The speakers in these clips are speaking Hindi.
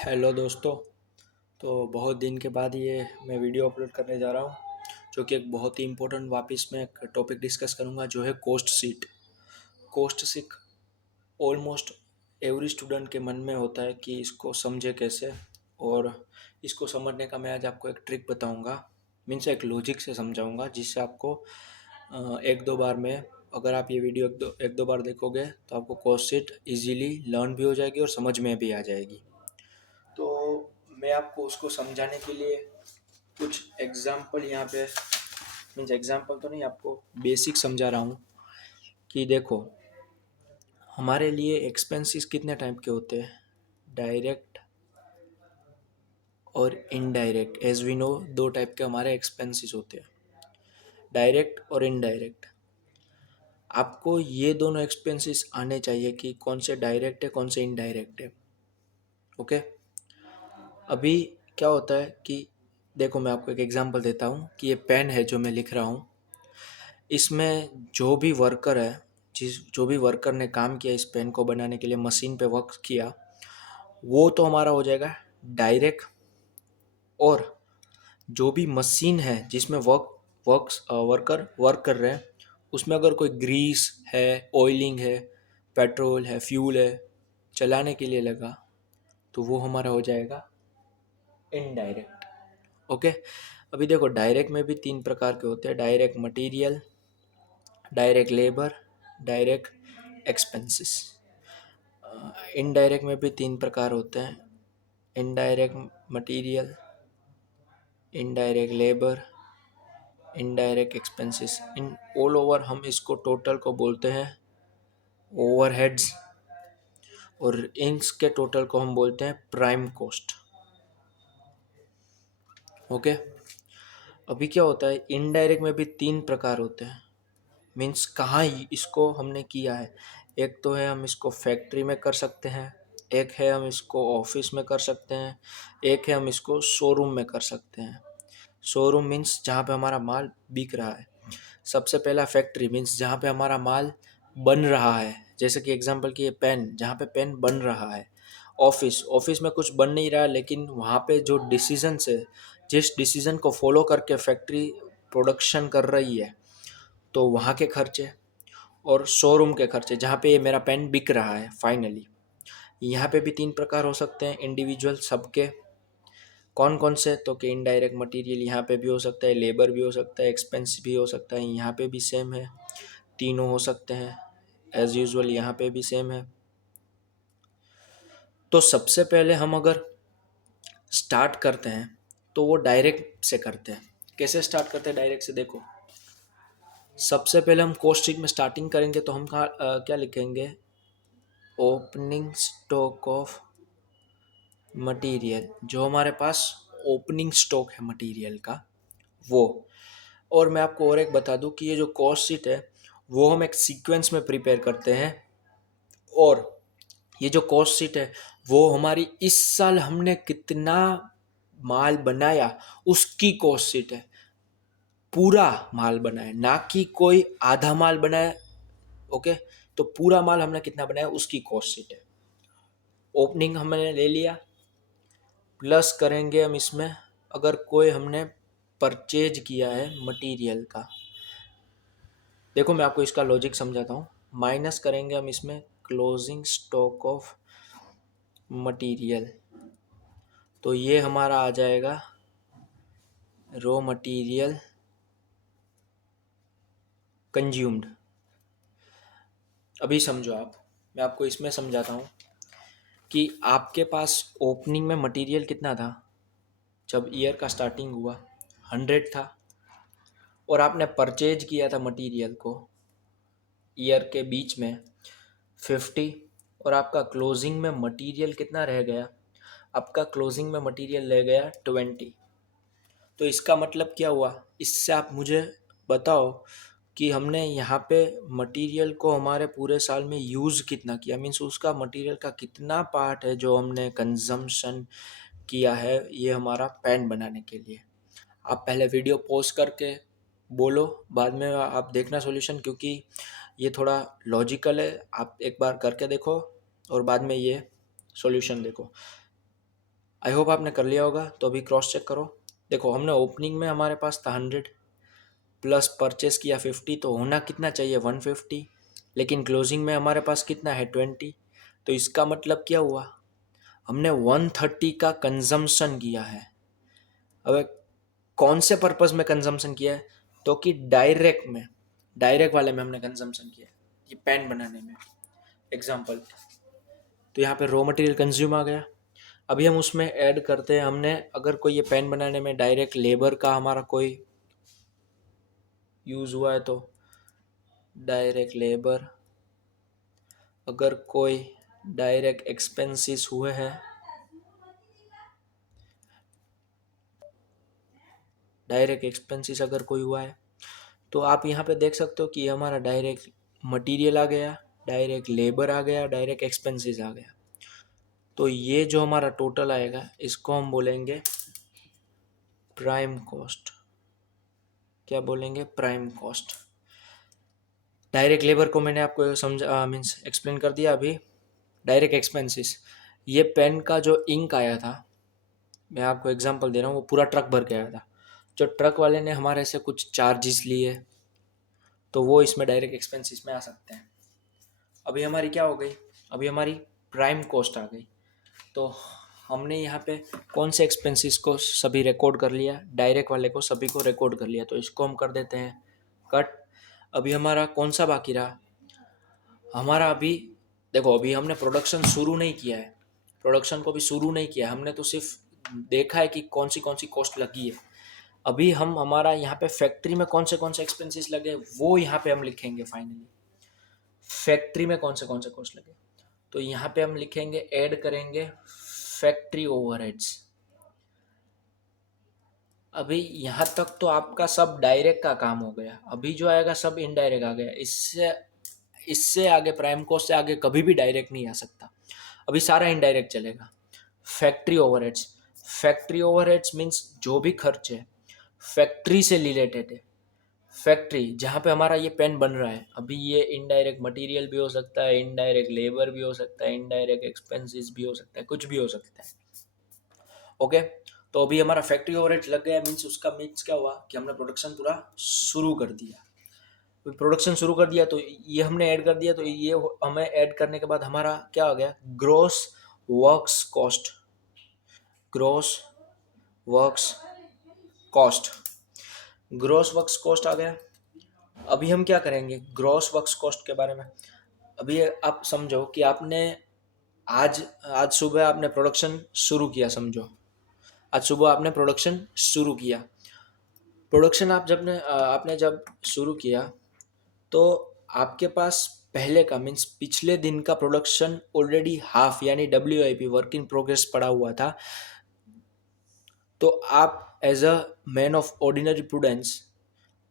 हेलो दोस्तों। तो बहुत दिन के बाद ये मैं वीडियो अपलोड करने जा रहा हूँ, जो कि एक बहुत ही इम्पोर्टेंट वापस मैं एक टॉपिक डिस्कस करूँगा, जो है cost sheet. Cost sheet almost every student के मन में होता है कि इसको समझे कैसे। और इसको समझने का मैं आज आपको एक ट्रिक बताऊँगा, मीन्स एक लॉजिक से समझाऊँगा, जिससे आपको एक दो बार में, अगर आप ये वीडियो एक दो बार देखोगे तो आपको कोस्ट सीट ईजीली लर्न भी हो जाएगी और समझ में भी आ जाएगी। तो मैं आपको उसको समझाने के लिए कुछ एग्जाम्पल यहाँ पे, मीन्स एग्जाम्पल तो नहीं, आपको बेसिक समझा रहा हूँ कि देखो, हमारे लिए एक्सपेंसेस कितने टाइप के होते हैं, डायरेक्ट और इनडायरेक्ट। एज वी नो, दो टाइप के हमारे एक्सपेंसेस होते हैं, डायरेक्ट और इनडायरेक्ट। आपको ये दोनों एक्सपेंसेस आने चाहिए कि कौन से डायरेक्ट है कौन से इनडायरेक्ट है। ओके। अभी क्या होता है कि देखो, मैं आपको एक एग्जांपल देता हूँ कि ये पेन है जो मैं लिख रहा हूँ, इसमें जो भी वर्कर है, जो भी वर्कर ने काम किया इस पेन को बनाने के लिए, मशीन पे वर्क किया, वो तो हमारा हो जाएगा डायरेक्ट। और जो भी मशीन है जिसमें वर्कर वर्क कर रहे हैं, उसमें अगर कोई ग्रीस है, ऑयलिंग है, पेट्रोल है, फ्यूल है चलाने के लिए लगा, तो वो हमारा हो जाएगा इनडायरेक्ट। ओके। अभी देखो, डायरेक्ट में भी तीन प्रकार के होते हैं, direct material, direct labour, direct expenses. Indirect में भी तीन प्रकार होते हैं, indirect material, indirect labour, indirect expenses. In all over हम इसको टोटल को बोलते हैं ओवरहेड्स, और इनके टोटल को हम बोलते हैं प्राइम कॉस्ट। ओके। अभी क्या होता है, इनडायरेक्ट में भी तीन प्रकार होते हैं, मीन्स कहाँ इसको हमने किया है। एक तो है हम इसको फैक्ट्री में कर सकते हैं, एक है हम इसको ऑफिस में कर सकते हैं, एक है हम इसको शोरूम में कर सकते हैं। शोरूम मीन्स जहाँ पे हमारा माल बिक रहा है। सबसे पहला फैक्ट्री मीन्स जहाँ पे हमारा माल बन रहा है, जैसे कि एग्जांपल कि ये पेन, जहाँ पे पेन बन रहा है। ऑफिस, ऑफिस में कुछ बन नहीं रहा, लेकिन वहाँ पे जो डिसीजन है, जिस डिसीजन को फॉलो करके फैक्ट्री प्रोडक्शन कर रही है, तो वहाँ के खर्चे। और शोरूम के खर्चे, जहाँ पे ये मेरा पेन बिक रहा है फाइनली। यहाँ पे भी तीन प्रकार हो सकते हैं इंडिविजुअल सबके। कौन कौन से, तो कि इनडायरेक्ट मटेरियल यहाँ पे भी हो सकता है, लेबर भी हो सकता है, एक्सपेंस भी हो सकता है, यहाँ पे भी सेम है, तीनों हो सकते हैं। एज यूजुअल यहाँ पे भी सेम है। तो सबसे पहले हम अगर स्टार्ट करते हैं तो वो डायरेक्ट से करते हैं। कैसे स्टार्ट करते हैं डायरेक्ट से, देखो, सबसे पहले हम कॉस्ट शीट में स्टार्टिंग करेंगे तो हम क्या लिखेंगे, ओपनिंग स्टॉक ऑफ मटेरियल। जो हमारे पास ओपनिंग स्टॉक है मटेरियल का, वो। और मैं आपको और एक बता दूं कि ये जो कॉस्ट शीट है, वो हम एक सीक्वेंस में प्रिपेयर करते हैं। और ये जो कॉस्ट शीट है, वो हमारी इस साल हमने कितना माल बनाया उसकी कॉस्ट शीट है। पूरा माल बनाया, ना कि कोई आधा माल बनाया। ओके। तो पूरा माल हमने कितना बनाया उसकी कॉस्ट शीट है। ओपनिंग हमने ले लिया, प्लस करेंगे हम इसमें अगर कोई हमने परचेज किया है मटेरियल का। देखो, मैं आपको इसका लॉजिक समझाता हूँ। माइनस करेंगे हम इसमें क्लोजिंग स्टॉक ऑफ मटेरियल, तो ये हमारा आ जाएगा रॉ मटेरियल कंज्यूम्ड। अभी समझो आप, मैं आपको इसमें समझाता हूँ कि आपके पास ओपनिंग में मटेरियल कितना था जब ईयर का स्टार्टिंग हुआ, 100 था। और आपने परचेज किया था मटेरियल को ईयर के बीच में 50। और आपका क्लोजिंग में मटेरियल कितना रह गया, आपका क्लोजिंग में मटेरियल रह गया 20। तो इसका मतलब क्या हुआ, इससे आप मुझे बताओ कि हमने यहाँ पे मटेरियल को हमारे पूरे साल में यूज़ कितना किया, मीन्स उसका मटेरियल का कितना पार्ट है जो हमने कंजम्पशन किया है ये हमारा पेन बनाने के लिए। आप पहले वीडियो पॉज करके बोलो, बाद में आप देखना सॉल्यूशन, क्योंकि ये थोड़ा लॉजिकल है। आप एक बार करके देखो और बाद में ये सॉल्यूशन देखो। आई होप आपने कर लिया होगा। तो अभी क्रॉस चेक करो। देखो हमने ओपनिंग में हमारे पास था 100 प्लस परचेस किया 50, तो होना कितना चाहिए 150, लेकिन क्लोजिंग में हमारे पास कितना है 20। तो इसका मतलब क्या हुआ, हमने 130 का कंजम्पशन किया है। अब कौन से पर्पस में कंजम्पशन किया है, तो कि डायरेक्ट वाले में हमने कंजम्पशन किया है, ये पेन बनाने में एग्जाम्पल। तो यहाँ पे रॉ मटेरियल कंज्यूम आ गया। अभी हम उसमें ऐड करते हैं, हमने अगर कोई ये पेन बनाने में डायरेक्ट लेबर का हमारा कोई यूज़ हुआ है तो डायरेक्ट लेबर, अगर कोई डायरेक्ट एक्सपेंसेस हुए हैं, डायरेक्ट एक्सपेंसेस अगर कोई हुआ है, तो आप यहाँ पे देख सकते हो कि हमारा डायरेक्ट मटेरियल आ गया, डायरेक्ट लेबर आ गया, डायरेक्ट एक्सपेंसेस आ गया। तो ये जो हमारा टोटल आएगा इसको हम बोलेंगे प्राइम कॉस्ट। क्या बोलेंगे, प्राइम कॉस्ट। डायरेक्ट लेबर को मैंने आपको समझा मीन्स एक्सप्लेन कर दिया। अभी डायरेक्ट एक्सपेंसेस, ये पेन का जो इंक आया था, मैं आपको एग्जांपल दे रहा हूँ, वो पूरा ट्रक भर के आया था। जो ट्रक वाले ने हमारे से कुछ चार्जेस लिए, तो वो इसमें डायरेक्ट एक्सपेंसेस में आ सकते हैं। अभी हमारी क्या हो गई, अभी हमारी प्राइम कॉस्ट आ गई। तो हमने यहाँ पे कौन से एक्सपेंसेस को सभी रिकॉर्ड कर लिया, डायरेक्ट वाले को सभी को रिकॉर्ड कर लिया, तो इसको हम कर देते हैं कट। अभी हमारा कौन सा बाकी रहा, हमारा अभी देखो, अभी हमने प्रोडक्शन शुरू नहीं किया है, प्रोडक्शन को भी शुरू नहीं किया है, हमने तो सिर्फ देखा है कि कौन सी कॉस्ट लगी है। अभी हम हमारा यहाँ पे फैक्ट्री में कौन से एक्सपेंसेस लगे वो यहाँ पे हम लिखेंगे फाइनली। फैक्ट्री में कौन से कॉस्ट लगे, तो यहाँ पे हम लिखेंगे, ऐड करेंगे फैक्ट्री ओवरहेड्स। अभी यहाँ तक तो आपका सब डायरेक्ट का काम हो गया, अभी जो आएगा सब इनडायरेक्ट आ गया। इससे इससे आगे प्राइम कॉस्ट से आगे कभी भी डायरेक्ट नहीं आ सकता, अभी सारा इनडायरेक्ट चलेगा। Factory overheads, factory overheads means जो भी खर्च है फैक्ट्री से रिलेटेड है। फैक्ट्री जहाँ पे हमारा ये पेन बन रहा है, अभी ये इनडायरेक्ट मटेरियल भी हो सकता है, इनडायरेक्ट लेबर भी हो सकता है, इनडायरेक्ट एक्सपेंसेस भी हो सकता है, कुछ भी हो सकता है। ओके, तो अभी हमारा फैक्ट्री ओवरहेड लग गया, मीन्स उसका मीन्स क्या हुआ कि हमने प्रोडक्शन पूरा शुरू कर दिया। प्रोडक्शन शुरू कर दिया तो ये हमने ऐड कर दिया, तो ये हमें ऐड करने के बाद हमारा क्या हो गया, gross works cost. Gross works cost, gross works cost आ गया। अभी हम क्या करेंगे ग्रॉस वर्क्स कॉस्ट के बारे में। अभी आप समझो कि आपने आज आज सुबह आपने प्रोडक्शन शुरू किया, समझो आज सुबह आपने प्रोडक्शन शुरू किया। प्रोडक्शन आपने जब शुरू किया, तो आपके पास पहले का मीन्स पिछले दिन का प्रोडक्शन ऑलरेडी हाफ यानी WIP वर्क इन प्रोग्रेस पड़ा हुआ था। तो आप as a man of ordinary prudence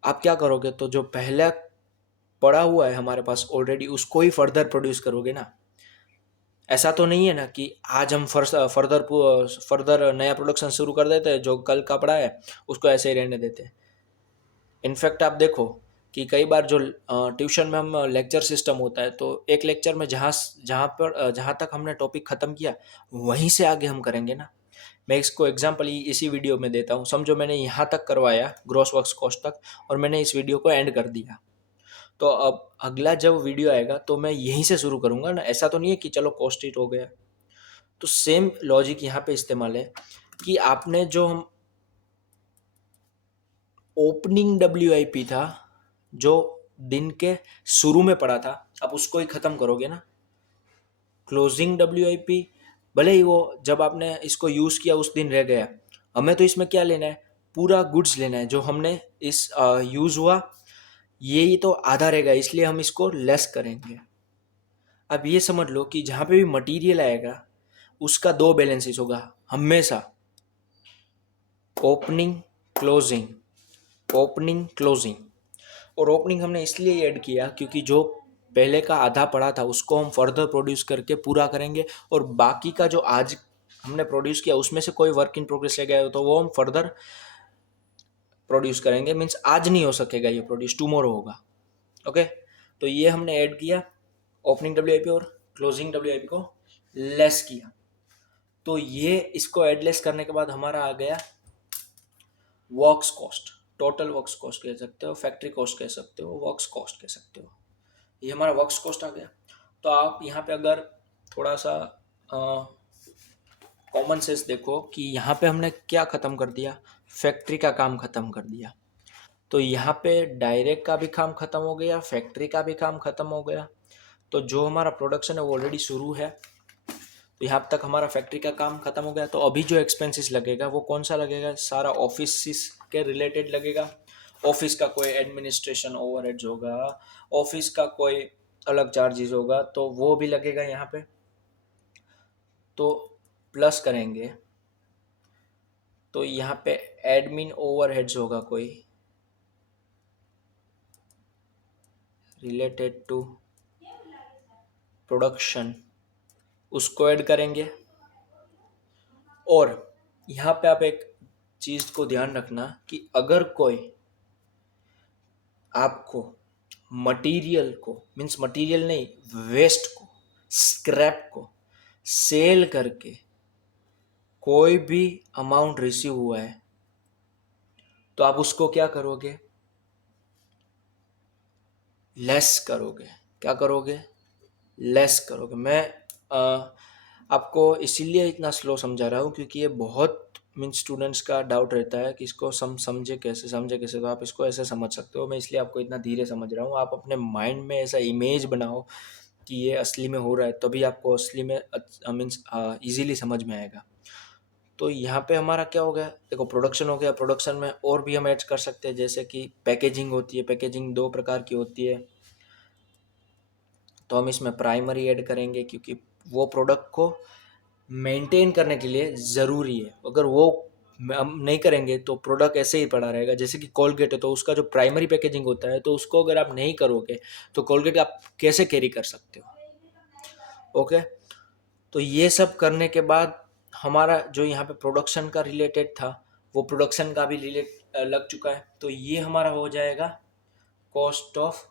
आप क्या करोगे, तो जो पहले पड़ा हुआ है हमारे पास ऑलरेडी उसको ही फर्दर प्रोड्यूस करोगे ना। ऐसा तो नहीं है ना कि आज हम फर्दर नया प्रोडक्शन शुरू कर देते हैं, जो कल का पड़ा है उसको ऐसे ही रहने देते हैं। इनफैक्ट आप देखो कि कई बार जो ट्यूशन में हम लेक्चर सिस्टम होता है, तो एक लेक्चर में जहाँ तक हमने टॉपिक ख़त्म किया वहीं से आगे हम करेंगे ना। मैं इसको एग्जांपल इसी वीडियो में देता हूँ। समझो मैंने यहाँ तक करवाया ग्रॉस वर्क्स कॉस्ट तक, और मैंने इस वीडियो को एंड कर दिया, तो अब अगला जब वीडियो आएगा तो मैं यहीं से शुरू करूँगा ना। ऐसा तो नहीं है कि चलो कॉस्ट शीट हो गया। तो सेम लॉजिक यहाँ पे इस्तेमाल है कि आपने जो हम ओपनिंग WIP था, जो दिन के शुरू में पड़ा था, अब उसको ही ख़त्म करोगे ना। क्लोजिंग WIP भले ही वो जब आपने इसको यूज़ किया उस दिन रह गया, हमें तो इसमें क्या लेना है, पूरा गुड्स लेना है जो हमने इस यूज़ हुआ, यही तो आधा रहेगा, इसलिए हम इसको लेस करेंगे। अब ये समझ लो कि जहाँ पे भी मटेरियल आएगा उसका दो बैलेंसेस होगा हमेशा, ओपनिंग क्लोजिंग, ओपनिंग क्लोजिंग। और ओपनिंग हमने इसलिए ऐड किया क्योंकि जो पहले का आधा पड़ा था उसको हम फर्दर प्रोड्यूस करके पूरा करेंगे, और बाकी का जो आज हमने प्रोड्यूस किया उसमें से कोई वर्क इन प्रोग्रेस रह गया हो तो वो हम फर्दर प्रोड्यूस करेंगे। मीन्स आज नहीं हो सकेगा ये प्रोड्यूस, टुमारो होगा। ओके, तो ये हमने ऐड किया, ओपनिंग WIP और क्लोजिंग WIP को लेस किया। तो ये इसको एडलेस करने के बाद हमारा आ गया works cost. Total works cost कह सकते हो, फैक्ट्री कॉस्ट कह सकते हो, वर्क्स कॉस्ट कह सकते हो। ये हमारा वर्क्स कॉस्ट आ गया। तो आप यहाँ पे अगर थोड़ा सा कॉमन सेंस देखो कि यहाँ पे हमने क्या ख़त्म कर दिया, फैक्ट्री का काम ख़त्म कर दिया। तो यहाँ पे डायरेक्ट का भी काम ख़त्म हो गया, फैक्ट्री का भी काम ख़त्म हो गया। तो जो हमारा प्रोडक्शन है वो ऑलरेडी शुरू है, तो यहाँ तक हमारा फैक्ट्री का काम खत्म हो गया। तो अभी जो एक्सपेंसेस लगेगा वो कौन सा लगेगा, सारा ऑफिस के रिलेटेड लगेगा। ऑफिस का कोई एडमिनिस्ट्रेशन ओवरहेड्स होगा, ऑफिस का कोई अलग चार्जेस होगा, तो वो भी लगेगा यहाँ पे। तो प्लस करेंगे तो यहाँ पे एडमिन ओवरहेड्स होगा कोई रिलेटेड टू प्रोडक्शन, उसको ऐड करेंगे। और यहाँ पे आप एक चीज़ को ध्यान रखना कि अगर कोई आपको मटेरियल को, मीन्स मटेरियल नहीं, वेस्ट को, स्क्रैप को सेल करके कोई भी अमाउंट रिसीव हुआ है, तो आप उसको क्या करोगे, लेस करोगे। क्या करोगे, लेस करोगे। मैं आपको इसीलिए इतना स्लो समझा रहा हूँ क्योंकि ये बहुत मीन्स स्टूडेंट्स का डाउट रहता है कि इसको समझे कैसे, तो आप इसको ऐसे समझ सकते हो। मैं इसलिए आपको इतना धीरे समझ रहा हूँ। आप अपने माइंड में ऐसा इमेज बनाओ कि ये असली में हो रहा है, तभी आपको असली में मीन्स ईजीली समझ में आएगा। तो यहाँ पे हमारा क्या हो गया, देखो प्रोडक्शन हो गया। प्रोडक्शन में और भी हम ऐड कर सकते हैं, जैसे कि पैकेजिंग होती है। पैकेजिंग दो प्रकार की होती है, तो हम इसमें प्राइमरी ऐड करेंगे क्योंकि वो प्रोडक्ट को मेंटेन करने के लिए ज़रूरी है। अगर वो हम नहीं करेंगे तो प्रोडक्ट ऐसे ही पड़ा रहेगा। जैसे कि कोलगेट है, तो उसका जो प्राइमरी पैकेजिंग होता है, तो उसको अगर आप नहीं करोगे तो कोलगेट आप कैसे कैरी कर सकते हो। ओके, तो ये सब करने के बाद हमारा जो यहाँ पे प्रोडक्शन का रिलेटेड था, वो प्रोडक्शन का भी रिलेट लग चुका है। तो ये हमारा हो जाएगा cost of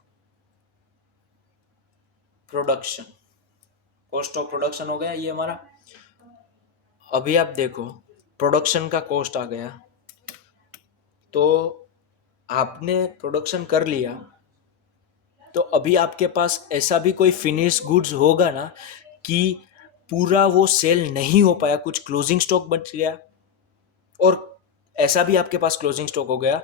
production. Cost of production हो गया ये हमारा। अभी आप देखो प्रोडक्शन का कॉस्ट आ गया, तो आपने प्रोडक्शन कर लिया, तो अभी आपके पास ऐसा भी कोई फिनिश गुड्स होगा ना कि पूरा वो सेल नहीं हो पाया, कुछ क्लोजिंग स्टॉक बच गया। और ऐसा भी आपके पास क्लोजिंग स्टॉक हो गया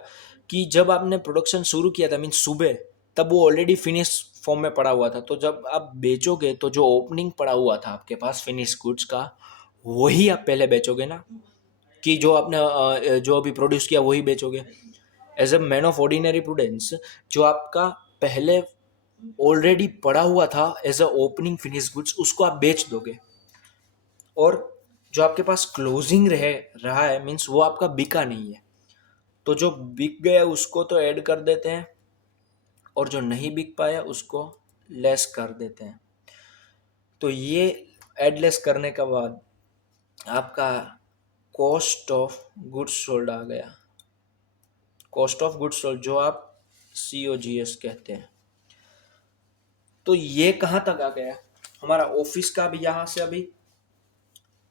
कि जब आपने प्रोडक्शन शुरू किया था, मीन सुबह, तब वो ऑलरेडी फिनिश फॉर्म में पड़ा हुआ था। तो जब आप बेचोगे तो जो ओपनिंग पड़ा हुआ था आपके पास फिनिश गुड्स का, वही आप पहले बेचोगे ना, कि जो आपने जो अभी प्रोड्यूस किया वही बेचोगे। As a man of ordinary prudence, जो आपका पहले ऑलरेडी पड़ा हुआ था as a opening finish goods, उसको आप बेच दोगे। और जो आपके पास क्लोजिंग रहे रहा है, मीन्स वो आपका बिका नहीं है, तो जो बिक गया उसको तो ऐड कर देते हैं, और जो नहीं बिक पाया उसको लेस कर देते हैं। तो ये एडलेस करने के बाद आपका कॉस्ट ऑफ गुड्स सोल्ड आ गया। कॉस्ट ऑफ गुड्स सोल्ड जो आप COGS कहते हैं। तो ये कहाँ तक आ गया, हमारा ऑफिस का भी यहाँ से अभी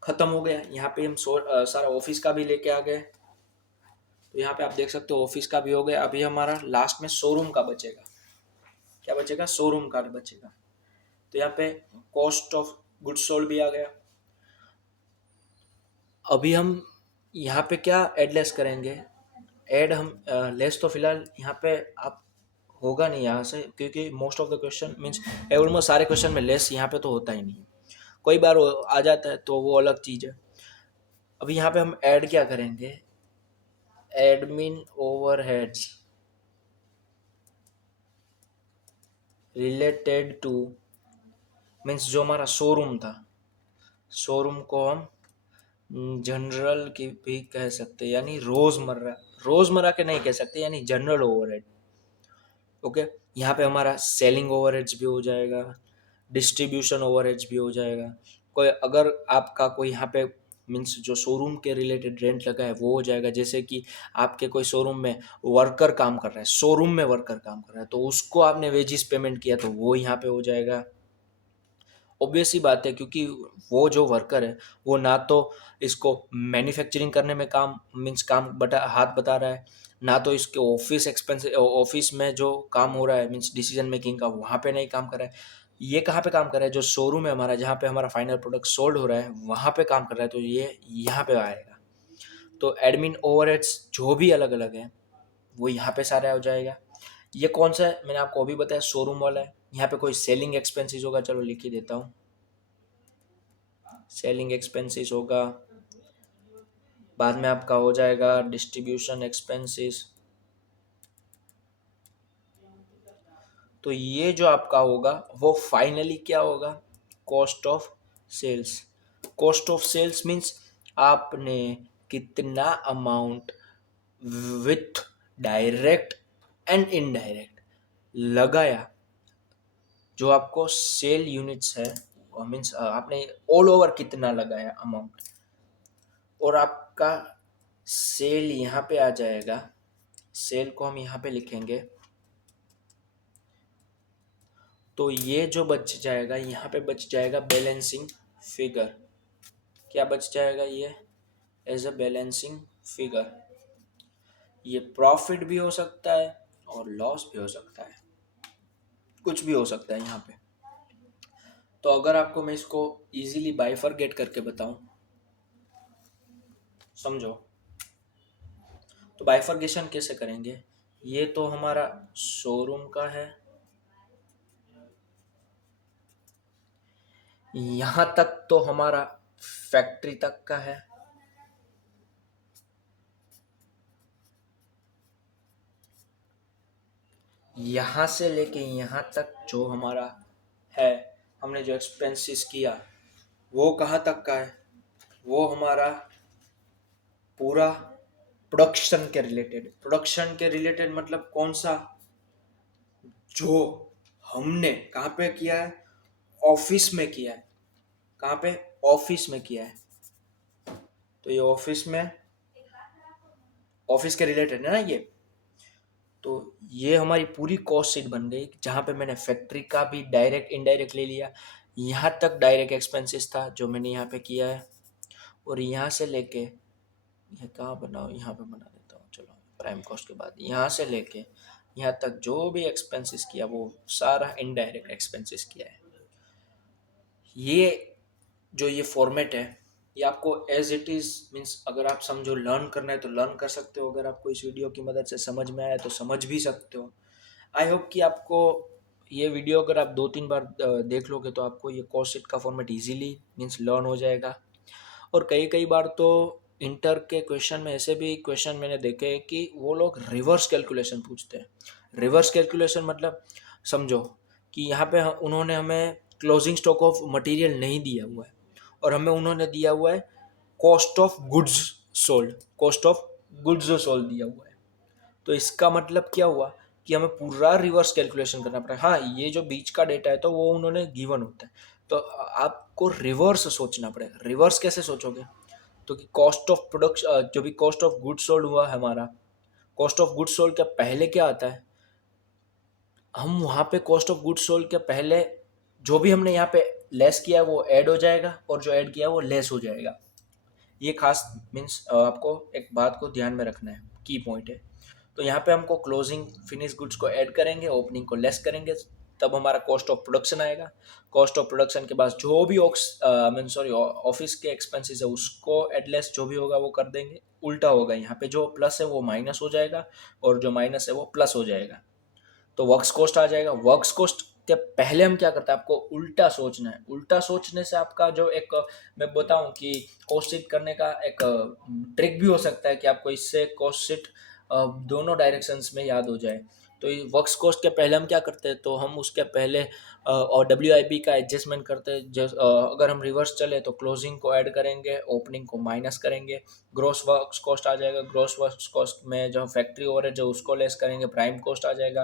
खत्म हो गया। यहाँ पे हम सारा ऑफिस का भी लेके आ गए। तो यहाँ पे आप देख सकते हो ऑफिस का भी हो गया। अभी हमारा लास्ट में शोरूम का बचेगा। क्या बचेगा, शोरूम का बचेगा। तो यहाँ पे कॉस्ट ऑफ गुड्स सोल्ड भी आ गया। अभी हम यहाँ पे क्या एडलेस करेंगे, ऐड हम लेस तो फिलहाल यहाँ पे आप होगा नहीं यहाँ से, क्योंकि most of the question means almost सारे क्वेश्चन में लेस यहाँ पे तो होता ही नहीं है। कोई बार आ जाता है तो वो अलग चीज़ है। अभी यहाँ पे हम ऐड क्या करेंगे, admin overheads related to, means जो हमारा शोरूम था, शोरूम को हम जनरल की भी कह सकते हैं, यानी रोज़मर्रा, रोज़मर्रा के नहीं कह सकते, यानी जनरल ओवरहेड। ओके, यहाँ पे हमारा सेलिंग ओवरहेड्स भी हो जाएगा, डिस्ट्रीब्यूशन ओवरहेड्स भी हो जाएगा। कोई अगर आपका कोई यहाँ पे मीन्स जो शोरूम के रिलेटेड रेंट लगा है वो हो जाएगा। जैसे कि आपके कोई शोरूम में वर्कर काम कर रहा है, शोरूम में वर्कर काम कर रहा है, तो उसको आपने वेजिस पेमेंट किया तो वो यहाँ पे हो जाएगा। ऑब्वियस ही बात है, क्योंकि वो जो वर्कर है वो ना तो इसको मैन्युफैक्चरिंग करने में काम मीन्स काम बता हाथ बता रहा है, ना तो इसके ऑफिस एक्सपेंस ऑफिस में जो काम हो रहा है मीन्स डिसीजन मेकिंग का वहाँ पे नहीं काम कर रहा है। ये कहाँ पे काम कर रहा है? जो शोरूम है हमारा, जहाँ पे हमारा फाइनल प्रोडक्ट सोल्ड हो रहा है, वहाँ पे काम कर रहा है। तो ये यहाँ पे आएगा। तो एडमिन ओवरहेड्स जो भी अलग अलग है वो यहाँ पे सारा हो जाएगा। ये कौन सा है? मैंने आपको अभी बताया, शोरूम वाला है। यहाँ पे कोई सेलिंग एक्सपेंसेस होगा, चलो लिख ही देता हूँ। सेलिंग एक्सपेंसेस होगा, बाद में आपका हो जाएगा डिस्ट्रीब्यूशन एक्सपेंसेस। तो ये जो आपका होगा वो फाइनली क्या होगा? Cost of sales. Cost of sales means आपने कितना amount with direct and indirect लगाया, जो आपको सेल यूनिट्स है मीन्स आपने ऑल ओवर कितना लगाया अमाउंट, और आपका सेल यहाँ पे आ जाएगा। सेल को हम यहाँ पे लिखेंगे, तो ये जो बच जाएगा यहाँ पे बच जाएगा बैलेंसिंग फिगर। क्या बच जाएगा ये एज अ बैलेंसिंग फिगर? ये प्रॉफिट भी हो सकता है और लॉस भी हो सकता है, कुछ भी हो सकता है यहाँ पे। तो अगर आपको मैं इसको इजीली बाइफरगेट करके बताऊं, समझो, तो बाइफरगेशन कैसे करेंगे? ये तो हमारा शोरूम का है, यहाँ तक तो हमारा फैक्ट्री तक का है, यहाँ से लेके यहाँ तक जो हमारा है, हमने जो एक्सपेंसेस किया वो कहाँ तक का है? वो हमारा पूरा प्रोडक्शन के रिलेटेड। प्रोडक्शन के रिलेटेड मतलब कौन सा? जो हमने कहाँ पे किया है? ऑफिस में किया है। कहाँ पे? ऑफिस में किया है। तो ये ऑफिस के रिलेटेड है ना ये। तो ये हमारी पूरी कॉस्ट शीट बन गई, जहाँ पे मैंने फैक्ट्री का भी डायरेक्ट इनडायरेक्ट ले लिया। यहाँ तक डायरेक्ट एक्सपेंसेस था जो मैंने यहाँ पे किया है, और यहाँ से लेके ये कहाँ बनाओ, यहाँ पे बना देता हूँ चलो, प्राइम कॉस्ट के बाद यहाँ से लेके यहाँ तक जो भी एक्सपेंसेस किया वो सारा इनडायरेक्ट एक्सपेंसेस किया है। ये जो ये फॉर्मेट है ये आपको एज इट इज़ मीन्स अगर आप समझो लर्न करना है तो लर्न कर सकते हो, अगर आपको इस वीडियो की मदद से समझ में आया तो समझ भी सकते हो। आई होप कि आपको ये वीडियो अगर आप 2-3 बार देख लोगे तो आपको ये कॉस्ट शीट का फॉर्मेट इजीली मीन्स लर्न हो जाएगा। और कई कई बार तो इंटर के क्वेश्चन में ऐसे भी क्वेश्चन मैंने देखे हैं कि वो लोग रिवर्स कैलकुलेशन पूछते हैं। रिवर्स कैलकुलेशन मतलब समझो कि यहाँ पे उन्होंने हमें क्लोजिंग स्टॉक ऑफ मटेरियल नहीं दिया हुआ है, और हमें उन्होंने दिया हुआ है cost of goods sold. Cost of goods sold दिया हुआ है। तो इसका मतलब क्या हुआ कि हमें पूरा रिवर्स कैलकुलेशन करना पड़ेगा। हाँ, ये जो बीच का डेटा है तो वो उन्होंने गिवन होता है, तो आपको रिवर्स सोचना पड़ेगा। रिवर्स कैसे सोचोगे? तो कि कॉस्ट ऑफ प्रोडक्शन जो भी कॉस्ट ऑफ गुड्स सोल्ड हुआ है हमारा, कॉस्ट ऑफ गुड्स सोल्ड के पहले क्या आता है? हम वहाँ पे कॉस्ट ऑफ गुड्स सोल्ड के पहले जो भी हमने यहाँ पे लेस किया है वो ऐड हो जाएगा, और जो ऐड किया है वो लेस हो जाएगा। ये खास मीन्स आपको एक बात को ध्यान में रखना है, की पॉइंट है। तो यहाँ पे हमको क्लोजिंग फिनिश गुड्स को ऐड करेंगे, ओपनिंग को लेस करेंगे, तब हमारा कॉस्ट ऑफ प्रोडक्शन आएगा। कॉस्ट ऑफ प्रोडक्शन के बाद जो भी ऑफिस के एक्सपेंसेस है उसको एड लेस जो भी होगा वो कर देंगे। उल्टा होगा, यहाँ पे जो प्लस है वो माइनस हो जाएगा, और जो माइनस है वो प्लस हो जाएगा। तो वर्क्स कॉस्ट आ जाएगा। वर्क्स कॉस्ट के पहले हम क्या करते हैं? आपको उल्टा सोचना है। उल्टा सोचने से आपका जो एक मैं बताऊं कि कॉस्ट शीट करने का एक ट्रिक भी हो सकता है कि आपको इससे कॉस्ट शीट दोनों डायरेक्शंस में याद हो जाए। तो वर्क्स कॉस्ट के पहले हम क्या करते हैं? तो हम उसके पहले और WIP का एडजस्टमेंट करते हैं। अगर हम रिवर्स चले तो क्लोजिंग को ऐड करेंगे, ओपनिंग को माइनस करेंगे, ग्रोस वर्क्स कॉस्ट आ जाएगा। ग्रोस वर्क्स कॉस्ट में जो फैक्ट्री ओवर है जो उसको लेस करेंगे, प्राइम कॉस्ट आ जाएगा।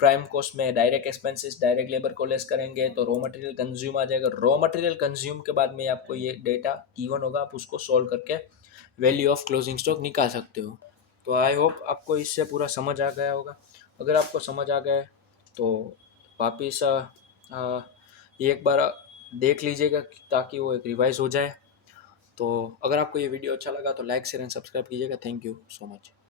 प्राइम कॉस्ट में डायरेक्ट एक्सपेंसेस, डायरेक्ट लेबर को लेस करेंगे तो रॉ मटेरियल कंज्यूम आ जाएगा। रॉ मटेरियल कंज्यूम के बाद में आपको ये डेटा गिवन होगा, आप उसको सोल्व करके वैल्यू ऑफ क्लोजिंग स्टॉक निकाल सकते हो। तो आई होप आपको इससे पूरा समझ आ गया होगा। अगर आपको समझ आ गया है तो वापिस एक बार देख लीजिएगा ताकि वो एक रिवाइज हो जाए। तो अगर आपको ये वीडियो अच्छा लगा तो लाइक शेयर एंड सब्सक्राइब कीजिएगा। Thank you so much.